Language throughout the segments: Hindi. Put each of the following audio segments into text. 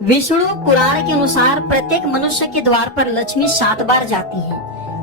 विष्णु पुराण के अनुसार प्रत्येक मनुष्य के द्वार पर लक्ष्मी 7 बार जाती है,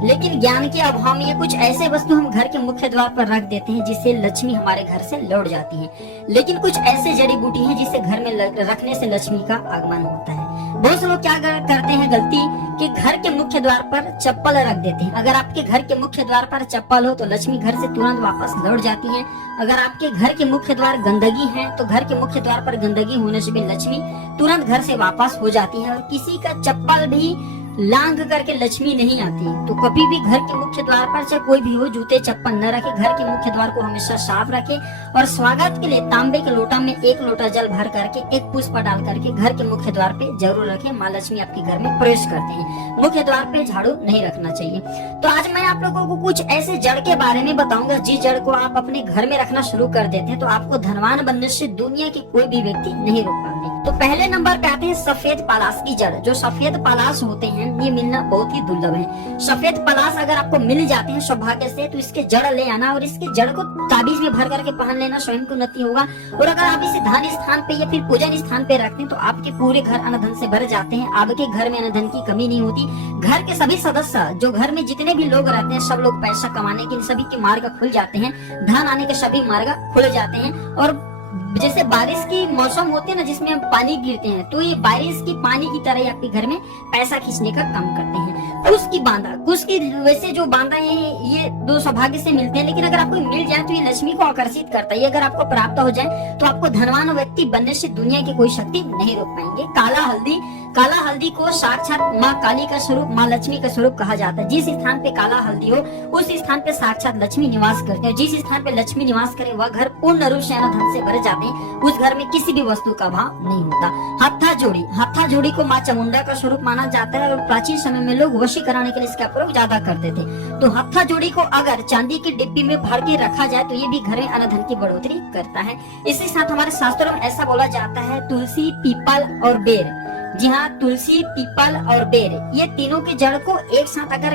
लेकिन ज्ञान के अभाव में ये कुछ ऐसे वस्तु हम घर के मुख्य द्वार पर रख देते हैं जिससे लक्ष्मी हमारे घर से लौट जाती है। लेकिन कुछ ऐसे जड़ी बूटी हैं जिसे घर में रखने से लक्ष्मी का आगमन होता है। बहुत से लोग क्या करते हैं गलती कि घर के मुख्य द्वार पर चप्पल रख देते हैं। अगर आपके घर के मुख्य द्वार पर चप्पल हो तो लक्ष्मी घर से तुरंत वापस लौट जाती है। अगर आपके घर के मुख्य द्वार गंदगी है तो घर के मुख्य द्वार पर गंदगी होने से भी लक्ष्मी तुरंत घर से वापस हो जाती है। और किसी का चप्पल भी लांग करके लक्ष्मी नहीं आती। तो कभी भी घर के मुख्य द्वार पर चाहे कोई भी हो जूते चप्पल न रखे। घर के मुख्य द्वार को हमेशा साफ रखे और स्वागत के लिए तांबे के लोटा में 1 लोटा जल भर करके 1 पुष्प डाल करके घर के मुख्य द्वार पे जरूर रखें। माँ लक्ष्मी आपके घर में प्रवेश करते हैं। मुख्य द्वार पे झाड़ू नहीं रखना चाहिए। तो आज मैं आप लोगों को कुछ ऐसे जड़ के बारे में बताऊंगा जिस जड़ को आप अपने घर में रखना शुरू कर देते हैं तो आपको धनवान बनने से दुनिया के कोई भी व्यक्ति नहीं रोक पाते। तो पहले नंबर पे आते हैं सफेद पलाश की जड़। जो सफेद पलाश होते हैं ये मिलना बहुत ही दुर्लभ है। सफेद पलाश अगर आपको मिल जाते हैं सौभाग्य से तो इसके जड़ ले आना और इसके जड़ को ताबीज में भर करके पहन लेना, स्वयं को उन्नति होगा। और अगर आप इसे धन स्थान पे या फिर पूजन स्थान पे रखते हैं तो आपके पूरे घर अनधन से भर जाते हैं। आपके घर में अनधन की कमी नहीं होती। घर के सभी सदस्य जो घर में जितने भी लोग रहते हैं सब लोग पैसा कमाने के सभी के मार्ग खुल जाते हैं। धन आने के सभी मार्ग खुल जाते हैं। और जैसे बारिश की मौसम होते हैं ना जिसमें पानी गिरते हैं तो ये बारिश की पानी की तरह ही आपके घर में पैसा खींचने का काम करते हैं। कुश की बांधा, कुश की वैसे जो बांधा है ये 2 सौभाग्य से मिलते हैं, लेकिन अगर आपको मिल जाए तो ये लक्ष्मी को आकर्षित करता है। ये अगर आपको प्राप्त हो जाए तो आपको धनवान व्यक्ति बनने से दुनिया की कोई शक्ति नहीं रोक पाएंगे। काला हल्दी, काला हल्दी को साक्षात माँ काली का स्वरूप, माँ लक्ष्मी का स्वरूप कहा जाता है। जिस स्थान पे काला हल्दी हो उस स्थान पे साक्षात लक्ष्मी निवास करते हैं। जिस स्थान पे लक्ष्मी निवास करे वह घर पूर्ण रूप से धन से भर जाते हैं। उस घर में किसी भी वस्तु का अभाव नहीं होता। हत्था जोड़ी, हत्था जोड़ी को माँ चामुंडा का स्वरूप माना जाता है और प्राचीन समय में लोग वशी कराने के लिए इसका प्रयोग ज्यादा करते थे। तो हत्था जोड़ी को अगर चांदी की डिब्बी में भर के रखा जाए तो ये भी घर में अनधन की बढ़ोतरी करता है। इसी साथ हमारे शास्त्रों में ऐसा बोला जाता है तुलसी, पीपल और बेर। जी हाँ, तुलसी, पीपल और बेर ये तीनों के जड़ को एक साथ अगर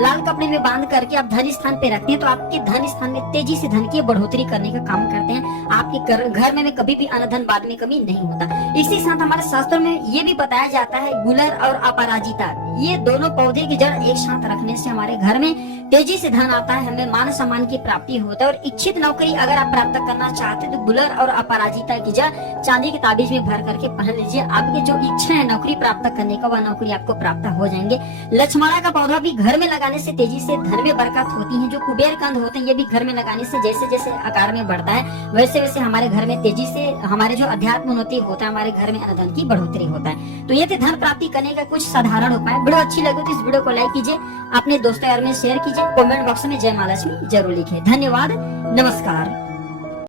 लाल कपड़े में बांध करके आप धन स्थान पे रखते हैं तो आपके धन स्थान में तेजी से धन की बढ़ोतरी करने का काम करते हैं। आपके घर में कभी भी अनधन बाद में कमी नहीं होता। इसी साथ हमारे शास्त्रों में ये भी बताया जाता है गुलर और अपराजिता ये दोनों पौधे की जड़ एक साथ रखने से हमारे घर में तेजी से धन आता है, हमें मान सम्मान की प्राप्ति होता है। और इच्छित नौकरी अगर आप प्राप्त करना चाहते हैं तो गुलर और अपराजिता की जड़ चांदी के ताबीज में भर करके पहन लीजिए। आपकी जो इच्छा है नौकरी प्राप्त करने का वह नौकरी आपको प्राप्त हो जाएंगे। लक्ष्मणा का पौधा भी घर में लगाने से तेजी से धन में बरकत होती है। जो कुबेर कंद होते हैं ये भी घर में लगाने से जैसे जैसे आकार में बढ़ता है वैसे वैसे हमारे घर में तेजी से हमारे जो अध्यात्म उन्नति होता है, हमारे घर में अनधन की बढ़ोतरी होता है। तो ये थे धन प्राप्ति करने का कुछ साधारण उपाय। वीडियो अच्छी लगे तो इस वीडियो को लाइक कीजिए, अपने दोस्तों यार में शेयर कीजिए, कमेंट बॉक्स में जय माँ लक्ष्मी जरूर लिखे। धन्यवाद, नमस्कार।